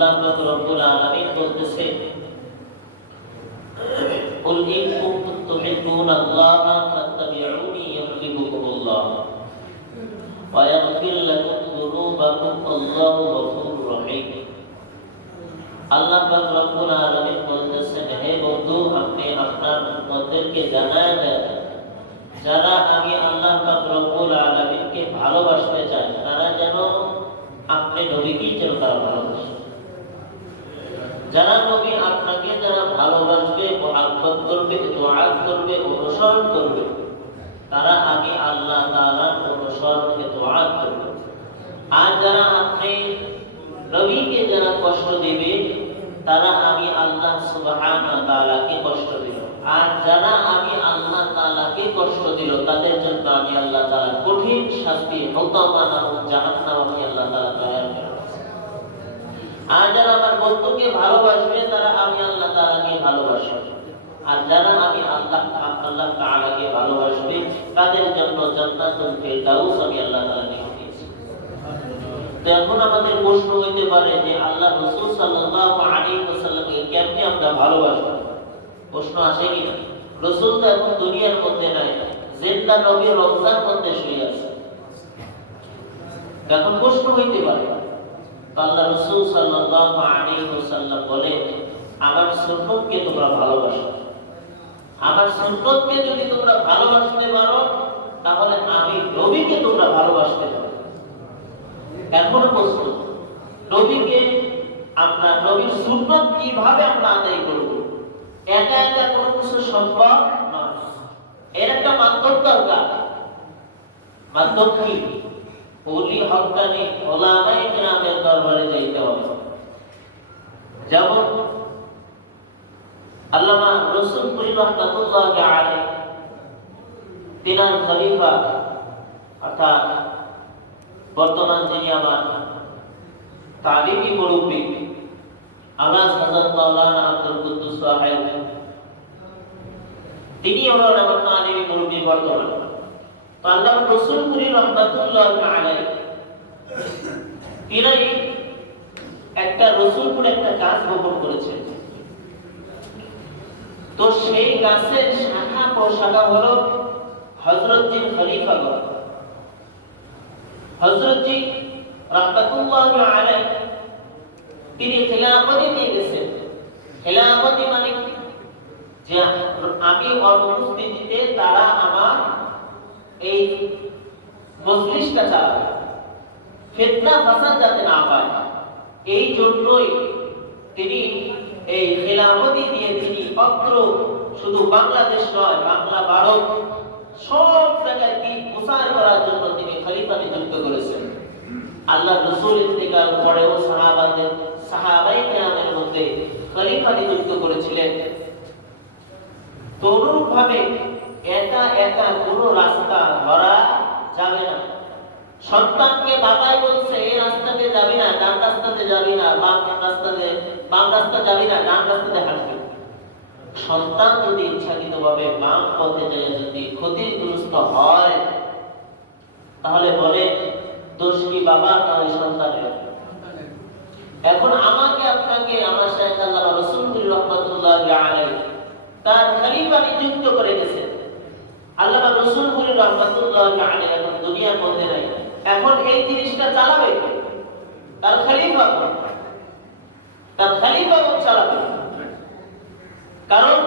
আল্লাহ রাব্বুল আলামিন বলতেছেন কুল ইন কুনতুম তুহিব্বুনাল্লাহা ফাত্তাবিউনি ইউহিব্বুকুমুল্লাহ ওয়া ইয়াগফির লাকুম যুনুবাকুম আল্লাহু গফুরুর রহিম। আল্লাহ রাব্বুল আলামিন বলতেছেন, হে বন্ধু, আপনি আপনার উম্মতদেরকে জানায় দেন যারা আমি আল্লাহ রাব্বুল আলামিনকে ভালোবাসতে চায় তারা যেন আপনি নবীকেই যেন তারা ভালোবাসে। যারা নবী আপনাকে যারা ভালোবাসবে, মুহাব্বত করবে, দোয়া করবে, অনুসরণ করবে, তারা আগে আল্লাহ তাআলার অনুসরণে দোয়া করবে। আর যারা আপনি নবীকে যারা কষ্ট দিবে তারা আমি আল্লাহ সুবহানাহু ওয়া তাআলাকে কষ্ট দিল। আর যারা আমি আল্লাহ তাআলাকে কষ্ট দিল তাদের জন্য আমি আল্লাহ তাআলা কঠিন শাস্তি হতাবানা ও জাহান্নাম আমি আল্লাহ তাআলা তৈরি করে। আর যারা আমার বন্ধুকে ভালোবাসবে তারা আমি আল্লাহ তাআলাকে ভালোবাসবে। আর যারা আমি আল্লাহ তাআলাকে ভালোবাসবে তাদের জন্য জান্নাতুল ফিরদাউস আমি আল্লাহ তাআলা নিয়ে দিয়েছি। তো এখন আমাদের প্রশ্ন হইতে পারে যে আল্লাহ রাসূল সাল্লাল্লাহু আলাইহি ওয়াসাল্লামকে কেমনে আমরা ভালোবাসবো? প্রশ্ন আসে কি না? রাসূল তো এখন দুনিয়ার মধ্যে নাই, জিন্দা নবী রওজার মধ্যে শুয়ে আছে। এখন প্রশ্ন হইতে পারে আল্লাহ রাসূল সাল্লাল্লাহু আলাইহি ওয়াসাল্লাম বলে, আমার সুন্নতকে তোমরা ভালোবাসো। আমার সুন্নতকে যদি তোমরা ভালোবাসতে পারো তাহলে আমি নবীকে তোমরা ভালোবাসতে পারো। এখন প্রশ্ন, নবীকে আমরা নবীর সুন্নত কিভাবে আমরা আদায় করব? একা একা কোনো কিছু সম্ভব নয়, এর একটা মাধ্যম দরকার। মাধ্যম কি? ওলি হক্কানি ওলামায়ে কেরামের দরবারে যাইতে হবে। যেমন আল্লামা রাসূলপুরী রাহমাতুল্লাহি আলাইহি তিনার খলিফা অর্থাৎ বর্তমান যিনি আমার তালিমি মুরব্বি আল্লাহ হযরত মাওলানা আব্দুল কুদ্দুস সাহেব, তিনি আমার তালিমি মুরব্বি বর্তমান। আল্লাহ রাসূলপুরী রাহমাতুল্লাহি আলাইহি তিনি একটা রাসূলপুর একটা গাছ বপন করেছেন। তো সেই গাছের শাখা প্রশাখা হলো হযরতজির খলিফাগণ। হযরতজি রাহমাতুল্লাহি আলাইহি তিনি খিলাফতি দিয়ে গেছেন। খিলাফতি মানে যে আমি অনুপস্থিতিতে তারা আমার এই মজলিসটা চালাবে, ফিতনা ফাসাদ যাতে না পায়, এই জন্যই তিনি এই খিলাফতি দিয়ে তিনি মাত্র শুধু বাংলাদেশ নয়, বাংলা ভারত সব জায়গায় কি প্রচার করার জন্য তিনি খলিফা নিযুক্ত করেছেন। আল্লাহ রাসূল ইন্তেকাল পরেও সাহাবায়ে কেরামের মধ্যে খলিফা নিযুক্ত করেছিলেন। তরুণভাবে একা একা কোনো রাস্তা ধরা যাবে না। সন্তানকে বাবাই বলছে এই রাস্তাতে যাবি না, ডান রাস্তাতে যাবি না, বাম রাস্তা যাবি না, ডান রাস্তাতে হাঁটবি। সন্তান যদি ইচ্ছাকৃতভাবে বাম পথে যায় যদি ক্ষতিগ্রস্ত হয় তাহলে বলে দোষ কি বাবা না ওই সন্তানের? এখন আমাকে আপনাকে আমার শাইখ আল্লাহ রাসূলপুরী রাহমাতুল্লাহি আলাইহি তার খলিফা নিযুক্ত করে গেছেন। আল্লাহ রাসূলপুরী রাহমাতুল্লাহি আলাইহি এখন দুনিয়ার মধ্যে নাই, এখন এই জিনিসটা চালাবে তার খলিফা, তার খলিফা চালাবে। কারণ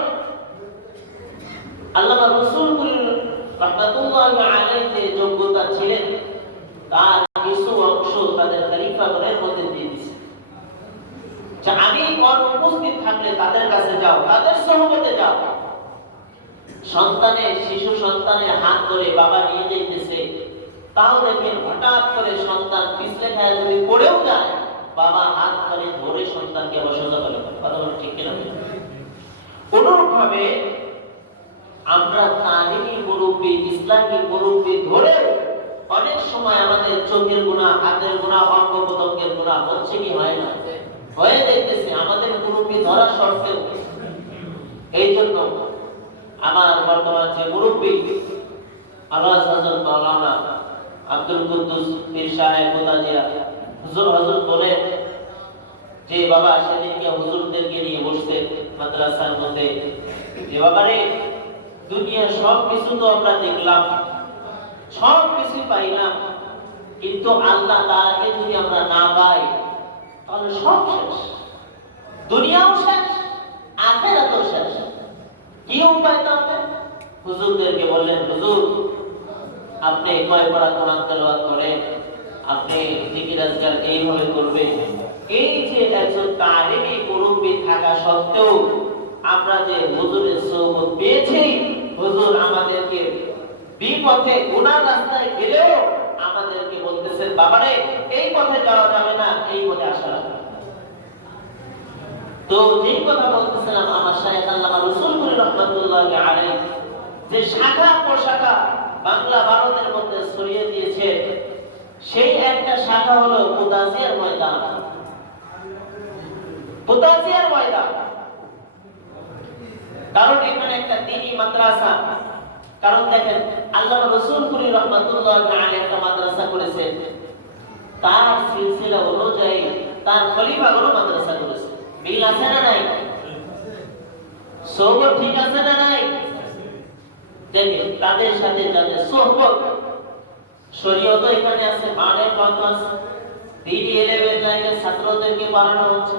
আল্লাহ রাসূলপুরী রাহমাতুল্লাহি আলাইহি যে যোগ্যতা ছিলেন তার কিছু অংশ তাদের খলিফাগণের মধ্যে দিয়ে দিয়েছে। আমি অনুপস্থিত থাকলে তাদের কাছে যাও, তাদের সহমতে যাও। শিশু সন্তানের হাত ধরে বাবা নিয়ে যাইতেছে, তাও দেখেন হঠাৎ করে সন্তান পিছলে খায় যদি পড়েও যায়, বাবা হাত ধরে সন্তানকে আবার সোজা করে। কথা বলে ঠিক কিনা? অনুরূপভাবে আমরা তালিমি মুরব্বি, ইসলামী মুরব্বি ধরে অনেক সময় আমাদের চোখের গুনাহ, হাতের গুনাহ, অঙ্গ প্রত্যঙ্গের গুনাহ হচ্ছে কি হয় না? হয়ে যাইতেছে আমাদের মুরব্বি ধরা শর্তেও। এই জন্য আমার বর্তমান যে মুরব্বি আল্লাহ হযরত মাওলানা আব্দুল কুদ্দুস পীর সাহেব হুজুর বলে যে বাবা সেদিনকে হুজুরদেরকে নিয়ে বসতে মাদ্রাসার মধ্যে, যে বাবা রে দুনিয়ার সব কিছু তো আমরা দেখলাম, সব কিছু পাইলাম, কিন্তু আল্লাহ তাআলাকে যদি আমরা না পাই তাহলে সব শেষ, দুনিয়াও শেষ, আখিরাতও শেষ। কি উপায় তাহলে? হুজুরদেরকে বললেন, হুজুর আপনি কয় পারা কোরআন তেলাওয়াত করেন, আপনি জিকির আজকার এইভাবে করবেন। এই যে একজন তালিবী মুরব্বী থাকা সত্ত্বেও আমরা যে হুজুরের সোহবত পেয়েছি, হুজুর আমাদেরকে বিপথে গুনাহ রাস্তায় গেলেও আমাদেরকে বলতেছেন, বাবারে এই পথে যাওয়া যাবে না, এই পথে আসা যাবে। তো যেই কথা বলতেছিলাম, আমার শায়েখ আল্লামা রসুলপুরি রহমাতুল্লাহি আলাইহি যে শাখা প্রশাখা বাংলা ভারতের মধ্যে ছড়িয়ে দিয়েছে, সেই একটা শাখা হলো মুতাজিয়ার ময়দান। মুতাজিয়ার ময়দান কারণ এখানে একটা দ্বীনি মাদ্রাসা। কারণ দেখেন আল্লামা রসুলপুরি রহমাতুল্লাহি আলাইহি একটা মাদ্রাসা করেছেন, তার সিলসিলা অনুযায়ী তার খলিফাগণ মাদ্রাসা করেছে। মিল আছে না নাই? সোহবত ঠিক আছে না নাই? দেখেন তাদের সাথে যাদের সোহবত, শরীয়ত এখানে আছে, মানের কত আছে, দ্বীনি এলেমের লাইনের ছাত্রদেরকে পড়ানো হচ্ছে,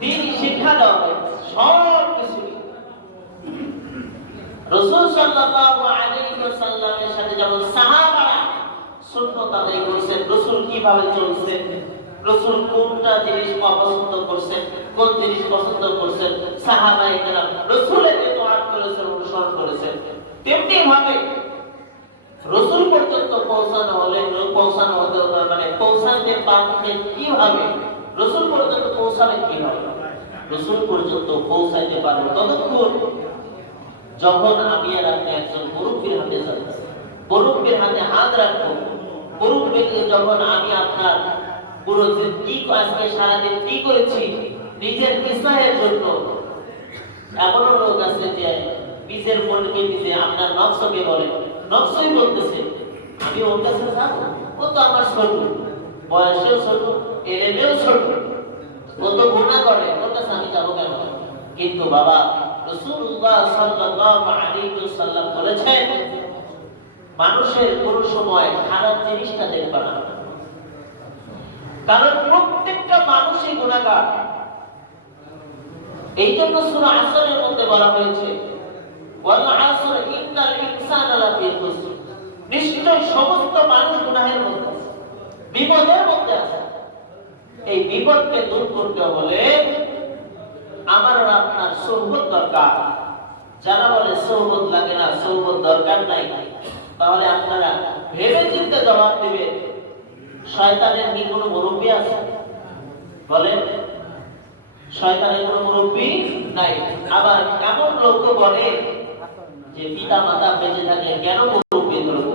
দ্বীনি শিক্ষা দেওয়া হচ্ছে, সব কিছু রাসূল সাল্লাল্লাহু আলাইহি ওয়াসাল্লামের সাথে যেমন সাহাবারা সুন্নাত আদায় করেছেন, রাসূল কিভাবে চলছেন, রাসূল কোনটা জিনিস অপছন্দ করছেন, কোন জিনিস পছন্দ করছেন, সাহাবায়ে কেরাম রাসূলের ইতাআত করেছেন, অনুসরণ করেছেন, তেমনি ভাবে রাসূল পর্যন্ত পৌঁছানো হতে মানে পৌঁছাতে পারবে কিভাবে, রাসূল পর্যন্ত পৌঁছাবে কিভাবে? রাসূল পর্যন্ত পৌঁছাইতে পারবো ততক্ষণ যখন আমি আর আপনি একজন মুরব্বির হাতে যাব, মুরব্বির হাতে হাত রাখবো, মুরব্বিকে যখন আমি আপনার পুরো যে কি আজকে সারাদিন কি করেছি নিজের ইসলাহের জন্য, এমনও লোক আছে যে নিজের মনকে নিজে আপনার নফসকে বলে, নফসই বলতেছে আমি ওর কাছে যাবো, ও তো আমার ছোট, বয়সেও ছোট, এলেমেও ছোট, ও তো গুনাহ করে, ওর কাছে আমি যাবো কেন? কিন্তু বাবা রাসূলুল্লাহ সাল্লাল্লাহু আলাইহি ওয়াসাল্লাম বলেছেন, মানুষের কোন সময় খারাপ জিনিসটা দেখবে না, কারণ প্রত্যেকটা মানুষই গুনাহগার। এই জন্য সূরা আসরের মধ্যে বলা হয়েছে, ওয়াল আসর ইন্নাল ইনসানা লাফি খুসর, নিশ্চয় সমস্ত মানুষ গুনাহের মধ্যে আছে, বিপদের মধ্যে আছে। এই বিপদকে দূর করতে হলে আমার আর আপনার সোহবত দরকার। যারা বলে সোহবত লাগে না, সোহবত দরকার নাই, তাহলে আপনারা ভেবে চিন্তে জবাব দিবেন, শয়তানের কি কোনো মুরব্বী আছে? বলেন, শয়তানের কোনো মুরব্বী নাই। আবার এমন লোক বলে যে পিতা মাতা বেঁচে থাকে কেন মুরব্বী ধরবো?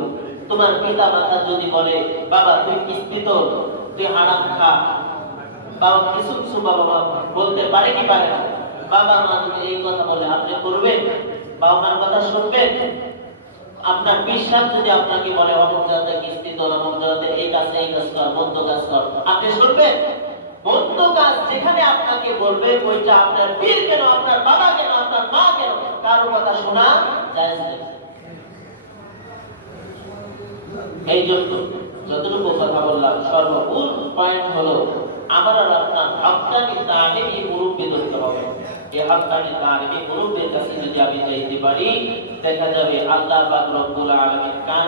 তোমার পিতা মাতা যদি বলে বাবা তুই কিস্তি তো, তুই হারাম খা, বাবা কিছু কিছু বাবা মা বলতে পারে কি পারে না, বাবা মা যদি এই কথা বলে আপনি করবেন, বাবা মার কথা শুনবেন? আপনার বিশ্বাস যদি আপনাকে বলে অমুক জায়গাতে কিস্তি তোলা, অমুক জায়গাতে এই কাজ কর, মন্দ কাজ কর, আপনি শুনবেন? মন্দ কাজ যেখানে আপনাকে বলবে ওইটা আপনার পীর কেন, আপনার বাবা কেন, আপনার মা কেন, কারো কথা শোনা জায়েজ নেই। এই জন্য যতটুকু কথা বললাম সর্বমূল পয়েন্ট হলো আমার আর আপনার হক্কানি তালিবী মুরব্বি ধরতে হবে। এই হক্কানি তালিবী মুরব্বির কাছে যদি আমি যাইতে পারি, দেখা যাবে আল্লাহ পাক রব্বুল আলামিন কান